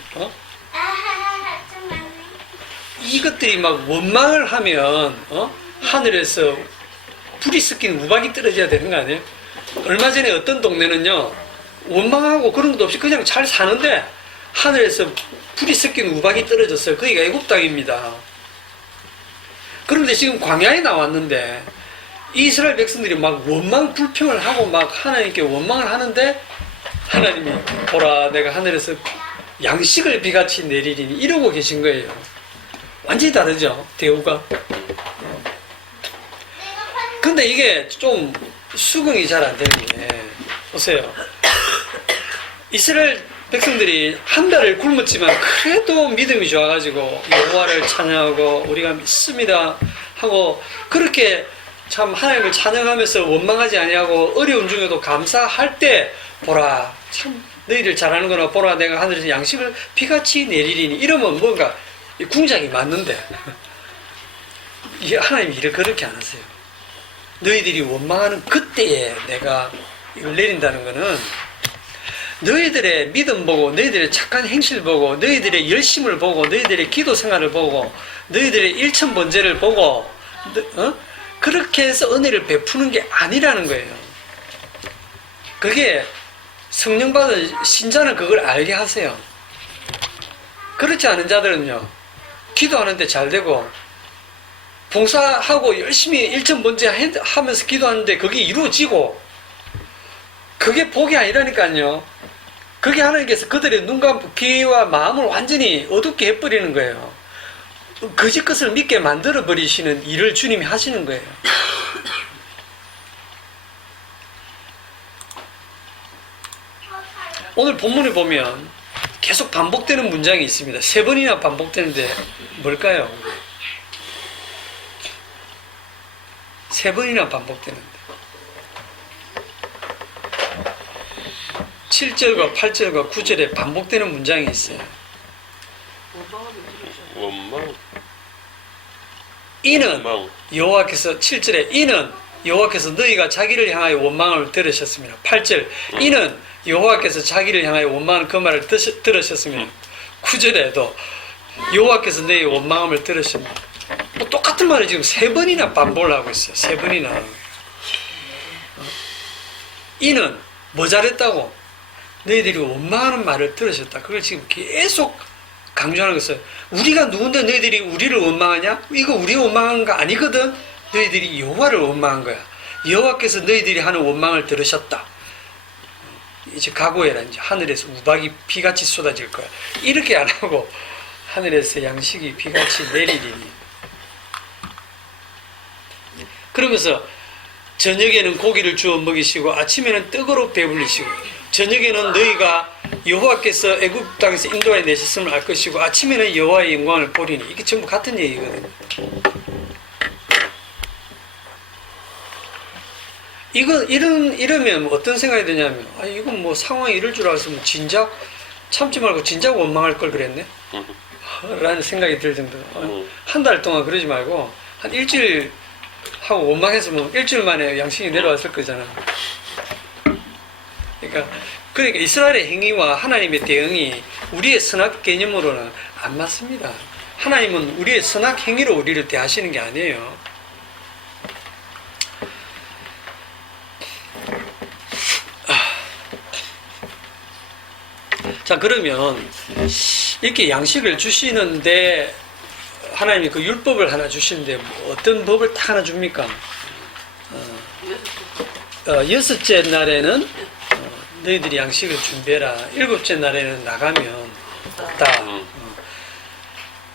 이것들이 막 원망을 하면 하늘에서 불이 섞인 우박이 떨어져야 되는 거 아니에요? 얼마 전에 어떤 동네는요 원망하고 그런 것도 없이 그냥 잘 사는데 하늘에서 불이 섞인 우박이 떨어졌어요. 거기가 애굽 땅입니다. 그런데 지금 광야에 나왔는데 이스라엘 백성들이 막 원망 불평을 하고 막 하나님께 원망을 하는데 하나님이 보라 내가 하늘에서 양식을 비같이 내리리니 이러고 계신 거예요. 완전히 다르죠 대우가. 근데 이게 좀 수긍이 잘 안 되는 게 보세요. 이스라엘 백성들이 한 달을 굶었지만 그래도 믿음이 좋아가지고 여호와를 찬양하고 우리가 믿습니다 하고 그렇게 참 하나님을 찬양하면서 원망하지 아니하고 어려운 중에도 감사할 때 보라 참 너희들 잘하는구나 보라 내가 하늘에서 양식을 비같이 내리리니 이러면 뭔가 궁작이 맞는데 하나님이 일을 그렇게 안 하세요. 너희들이 원망하는 그때에 내가 이걸 내린다는 거는 너희들의 믿음 보고 너희들의 착한 행실 보고 너희들의 열심을 보고 너희들의 기도 생활을 보고 너희들의 일천번제를 보고 그렇게 해서 은혜를 베푸는 게 아니라는 거예요. 그게 성령 받은 신자는 그걸 알게 하세요. 그렇지 않은 자들은요 기도하는데 잘 되고 봉사하고 열심히 일천번제 하면서 기도하는데 그게 이루어지고 그게 복이 아니라니까요. 그게 하나님께서 그들의 눈과 귀와 마음을 완전히 어둡게 해버리는 거예요. 거짓 것을 믿게 만들어 버리시는 일을 주님이 하시는 거예요. 오늘 본문에 보면 계속 반복되는 문장이 있습니다. 3번이나 반복되는데 뭘까요? 3번이나 반복되는데 7절과 8절과 9절에 반복되는 문장이 있어요. 원망. 이는 원망. 여호와께서 7절에 이는 여호와께서 너희가 자기를 향하여 원망을 들으셨습니다. 8절 이는 여호와께서 자기를 향하여 원망하는 그 말을 들으셨습니다. 9절에도 여호와께서 너희의 원망함을 들으셨습니다. 뭐 똑같은 말을 지금 3번이나 반복을 하고 있어요. 3번이나. 이는 뭐 잘했다고? 너희들이 원망하는 말을 들으셨다. 그걸 지금 계속 강조하는 것은 우리가 누군데 너희들이 우리를 원망하냐? 이거 우리 원망하는 거 아니거든. 너희들이 여호와를 원망한 거야. 여호와께서 너희들이 하는 원망을 들으셨다. 이제 각오해라. 이제 하늘에서 우박이 비같이 쏟아질 거야. 이렇게 안 하고 하늘에서 양식이 비같이 내리리니. 그러면서 저녁에는 고기를 주어 먹이시고 아침에는 떡으로 배불리시고 저녁에는 너희가 여호와께서 애굽 땅에서 인도하여 내셨음을 알 것이고 아침에는 여호와의 영광을 보리니. 이게 전부 같은 얘기거든요. 이러면 어떤 생각이 드냐면, 이건 뭐 상황이 이럴 줄 알았으면 진작 참지 말고 진작 원망할 걸 그랬네? 라는 생각이 들 정도로. 한 달 동안 그러지 말고, 한 일주일 하고 원망했으면 일주일 만에 양식이 내려왔을 거잖아. 그러니까 이스라엘의 행위와 하나님의 대응이 우리의 선악 개념으로는 안 맞습니다. 하나님은 우리의 선악 행위로 우리를 대하시는 게 아니에요. 자, 그러면 이렇게 양식을 주시는데 하나님이 그 율법을 하나 주시는데 어떤 법을 딱 하나 줍니까? 여섯째 날에는 너희들이 양식을 준비해라. 일곱째 날에는 나가면 없다.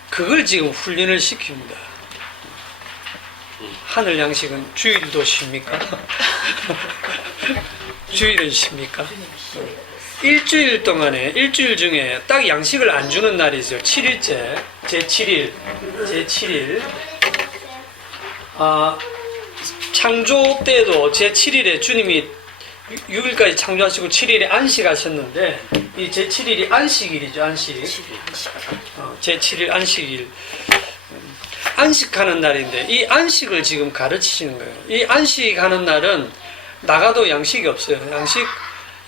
그걸 지금 훈련을 시킵니다. 하늘 양식은 주일도 쉽니까? 주일은 쉽니까? 일주일 동안에, 일주일 중에 딱 양식을 안 주는 날이 있어요. 7일째, 제7일. 창조 때도 제7일에 주님이 6일까지 창조하시고 7일에 안식하셨는데, 이 제7일이 안식일이죠, 안식. 제7일 안식일. 안식하는 날인데, 이 안식을 지금 가르치시는 거예요. 이 안식하는 날은 나가도 양식이 없어요.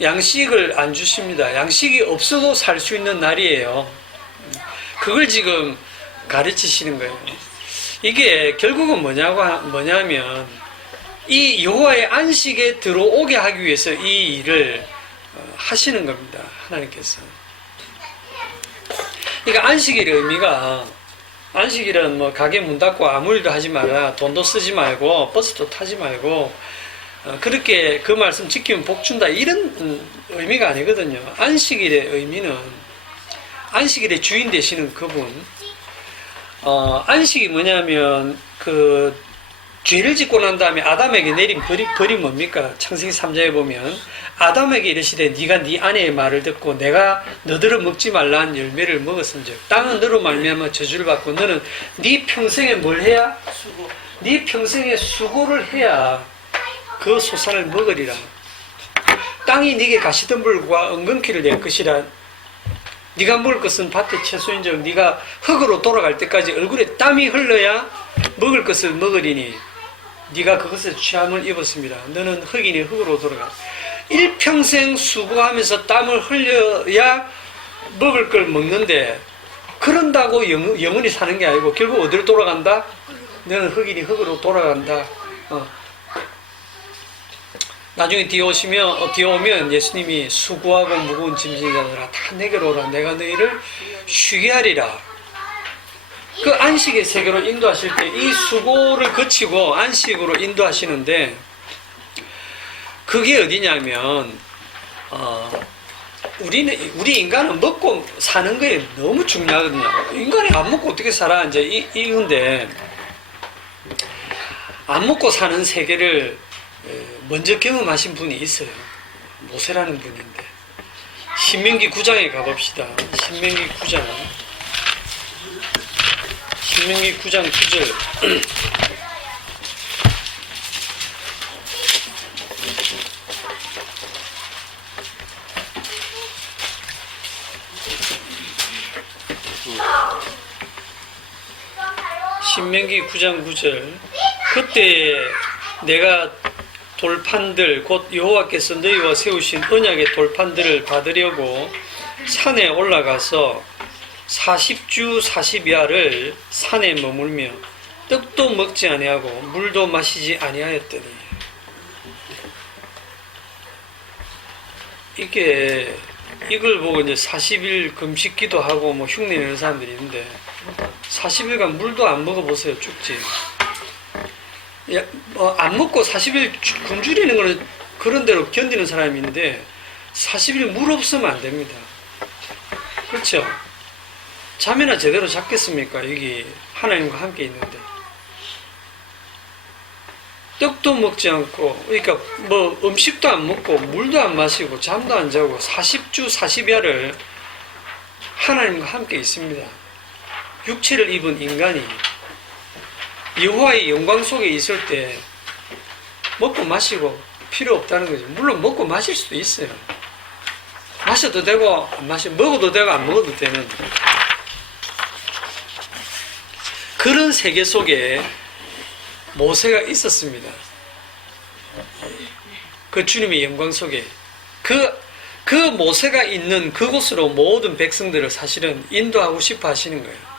양식을 안 주십니다. 양식이 없어도 살 수 있는 날이에요. 그걸 지금 가르치시는 거예요. 이게 결국은 뭐냐면 이 여호와의 안식에 들어오게 하기 위해서 이 일을 하시는 겁니다. 하나님께서. 그러니까 안식일의 의미가, 안식일은 뭐 가게 문 닫고 아무 일도 하지 마라, 돈도 쓰지 말고 버스도 타지 말고 그렇게 그 말씀 지키면 복 준다, 이런 의미가 아니거든요. 안식일의 의미는 안식일의 주인 되시는 그분. 안식이 뭐냐면 그 죄를 짓고 난 다음에 아담에게 내린 벌이 뭡니까? 창세기 3장에 보면 아담에게 이르시되 네가 네 아내의 말을 듣고 내가 너더러 먹지 말라는 열매를 먹었은즉 땅은 너로 말미암아 저주를 받고 너는 네 평생에 뭘 해야? 네 평생에 수고를 해야 그 소산을 먹으리라. 땅이 네게 가시덤불과 은근키를 낼 것이라. 네가 먹을 것은 밭의 채소인즉 네가 흙으로 돌아갈 때까지 얼굴에 땀이 흘러야 먹을 것을 먹으리니 네가 그것에 취함을 입었습니다. 너는 흙이니 흙으로 돌아가. 일평생 수고하면서 땀을 흘려야 먹을 걸 먹는데, 그런다고 영원히 사는 게 아니고 결국 어디로 돌아간다? 너는 흙이니 흙으로 돌아간다. 나중에 뒤에 오면 예수님이 수고하고 무거운 짐진 자들아 다 내게로 오라. 내가 너희를 쉬게 하리라. 그 안식의 세계로 인도하실 때 이 수고를 거치고 안식으로 인도하시는데 그게 어디냐면 우리 인간은 먹고 사는 거에 너무 중요하거든요. 인간이 안 먹고 어떻게 살아? 이제 이건데 안 먹고 사는 세계를 먼저 경험하신 분이 있어요. 모세라는 분인데 신명기 9장에 가봅시다. 신명기 9장 9절 신명기 9장 9절 그때 내가 돌판들 곧 여호와께서 너희와 세우신 언약의 돌판들을 받으려고 산에 올라가서 40주 40야를 산에 머물며 떡도 먹지 아니하고 물도 마시지 아니하였더니 이걸 보고 이제 40일 금식기도 하고 뭐 흉내 내는 사람들이 있는데 40일간 물도 안 먹어보세요. 죽지. 안 먹고 40일 굶주리는 거는 그런 대로 견디는 사람이 있는데 40일 물 없으면 안 됩니다. 그렇죠? 잠이나 제대로 잤겠습니까? 여기 하나님과 함께 있는데 떡도 먹지 않고 그러니까 뭐 음식도 안 먹고 물도 안 마시고 잠도 안 자고 40주 40야를 하나님과 함께 있습니다. 육체를 입은 인간이 여호와의 영광 속에 있을 때 먹고 마시고 필요 없다는 거죠. 물론 먹고 마실 수도 있어요. 마셔도 되고 안 먹어도 되고 안 먹어도 되는 그런 세계 속에 모세가 있었습니다. 그 주님의 영광 속에 그 모세가 있는 그곳으로 모든 백성들을 사실은 인도하고 싶어 하시는 거예요.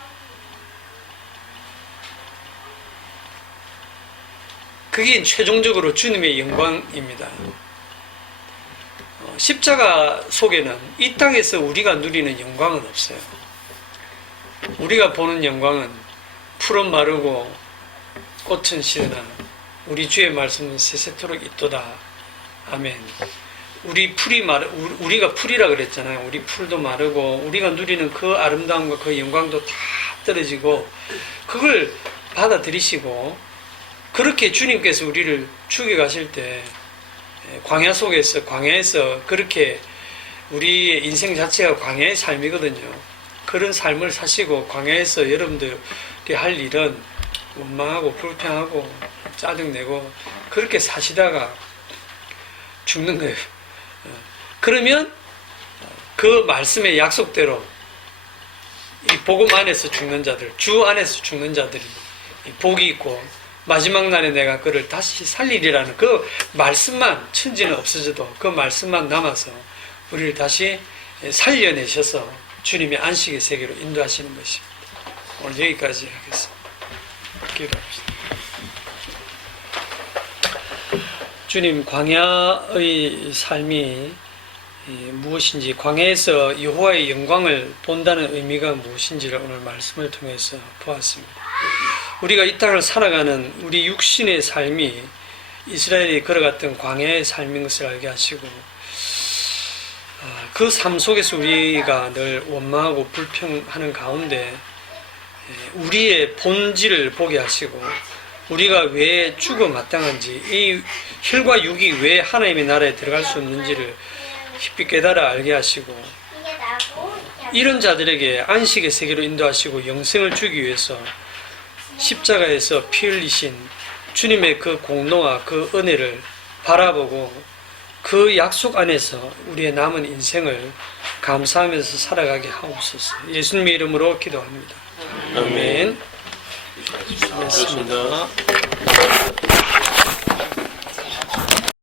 그게 최종적으로 주님의 영광입니다. 십자가 속에는 이 땅에서 우리가 누리는 영광은 없어요. 우리가 보는 영광은 푸른 마르고 꽃은 시드나 우리 주의 말씀은 세세토록 있도다. 아멘. 우리가 풀이라 그랬잖아요. 우리 풀도 마르고 우리가 누리는 그 아름다움과 그 영광도 다 떨어지고 그걸 받아들이시고 그렇게 주님께서 우리를 죽여가실 때 광야에서 그렇게 우리의 인생 자체가 광야의 삶이거든요. 그런 삶을 사시고 광야에서 여러분들께 할 일은 원망하고 불평하고 짜증내고 그렇게 사시다가 죽는 거예요. 그러면 그 말씀의 약속대로 이 복음 안에서 죽는 자들, 주 안에서 죽는 자들이 복이 있고 마지막 날에 내가 그를 다시 살리리라는 그 말씀만, 천지는 없어져도 그 말씀만 남아서 우리를 다시 살려내셔서 주님의 안식의 세계로 인도하시는 것입니다. 오늘 여기까지 하겠습니다. 기도합시다. 주님, 광야의 삶이 무엇인지, 광야에서 여호와의 영광을 본다는 의미가 무엇인지를 오늘 말씀을 통해서 보았습니다. 우리가 이 땅을 살아가는 우리 육신의 삶이 이스라엘이 걸어갔던 광야의 삶인 것을 알게 하시고 그 삶 속에서 우리가 늘 원망하고 불평하는 가운데 우리의 본질을 보게 하시고 우리가 왜 죽어 마땅한지 이 혈과 육이 왜 하나님의 나라에 들어갈 수 없는지를 깊이 깨달아 알게 하시고 이런 자들에게 안식의 세계로 인도하시고 영생을 주기 위해서 십자가에서 피 흘리신 주님의 그 공로와 그 은혜를 바라보고 그 약속 안에서 우리의 남은 인생을 감사하면서 살아가게 하옵소서. 예수님의 이름으로 기도합니다. 아멘. 수고하셨습니다.